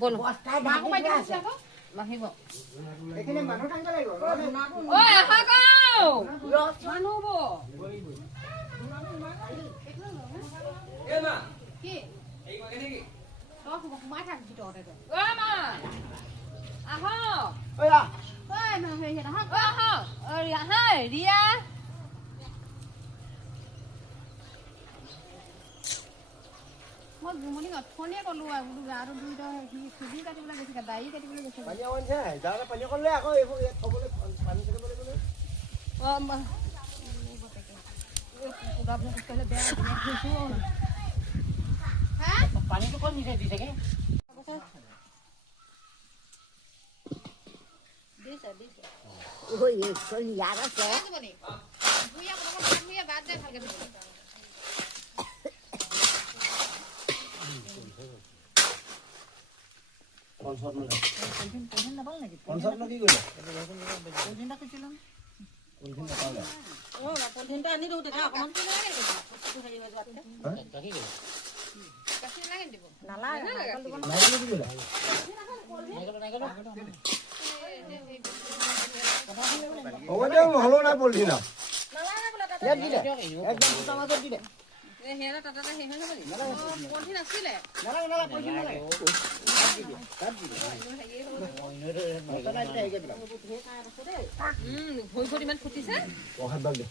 বল মাকো মাৰি দিছে আকৌ আহিব এইখিনি মানুহ থাকিব লাগিব ঐ আহক মানুহ হ'ব এ মা কি এই মাগে নেকি তই সোমাই থাক ভিতৰতে তই ঐ মা আহক ঐ আ ঐ হেৰি আহক আহক আহা ৰিয়া মই ঘুমনিক অথনিয়ে ক'লো বোলো গাটো ধুই তই চুলি কাটিবলৈ গৈছে দাড়ি কাটিবলৈ গৈছে পানী আনিছে যাওঁতে পানী অকণ লৈ আকৌ এইবোৰ ইয়াত থ'বলৈ পানী থাকিব লাগিব নহয় পানীটো ক'ত নিছে দি থাকে পঞ্চায়ত কি কৰিলে আনি দিওঁ তেতিয়া অকণমান হ'ব দিয়ক নহ'লেও নাই পলিথিন ইয়াত দিলে একদম দুটা মাজত দিলে সিহঁতে তাতে সেই হৈ যাব নেকি পলিথিন আছিলে নালাগে নালাগে পলিথিন নালাগে ভৰি ইমান ফুটিছে প্ৰসাদ বাগ দে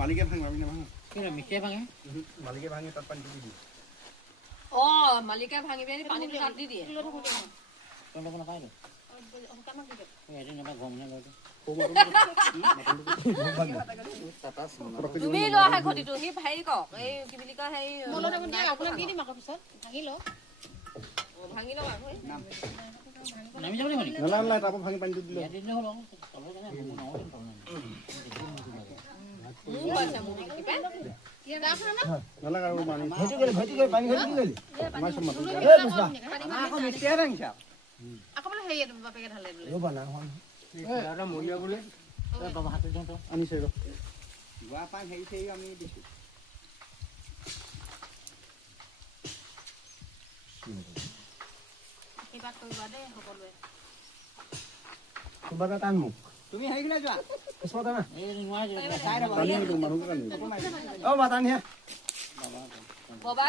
মালিকে ভাঙি নাভাঙে মিঠাই ভাঙে মালিকে ভাঙি তাত পানী দি দিয়ে মালিকে ভাঙি পিনি পানীটো তাত দি দিয়ে নাপায় তুমি লোৱা হে ঘটিটো সি হেৰি কওক এই কি বুলি কয় হেৰি আপোনাক দি দিম আকৌ পিছত ভাঙি লওঁ ভাঙি লওক আকৌ নামি যাব লাগিব নেকি নালাগে নালাগে তাৰপৰা ভাঙি পানীটো দিলে ইয়াত দিলে হ'ল মোক কৈছে মোক কিবা নালাগে আৰু পানী ভৰ্তি কৰি পানী ভৰ্তি কৰি আমাৰ চব মাতি আকৌ মিষ্টিহে ভাঙিছে আকৌ বোলে হেৰি বাপেকে ঢালে বোলে ৰ'বা নাই হোৱা মৰিয়া বোলে বাবা হাতত দিওঁ আনিছে ৰ যোৱা পান হেৰি চেৰি আমি দিছোঁ কিবা কৰিবা দেই সকলোৱে কিবা এটা টান মোক তুমি হেৰি যোৱা ওচৰত আনা এই নোৱাৰে মানুহটো মানুহটো অ' মাতানি হে ববা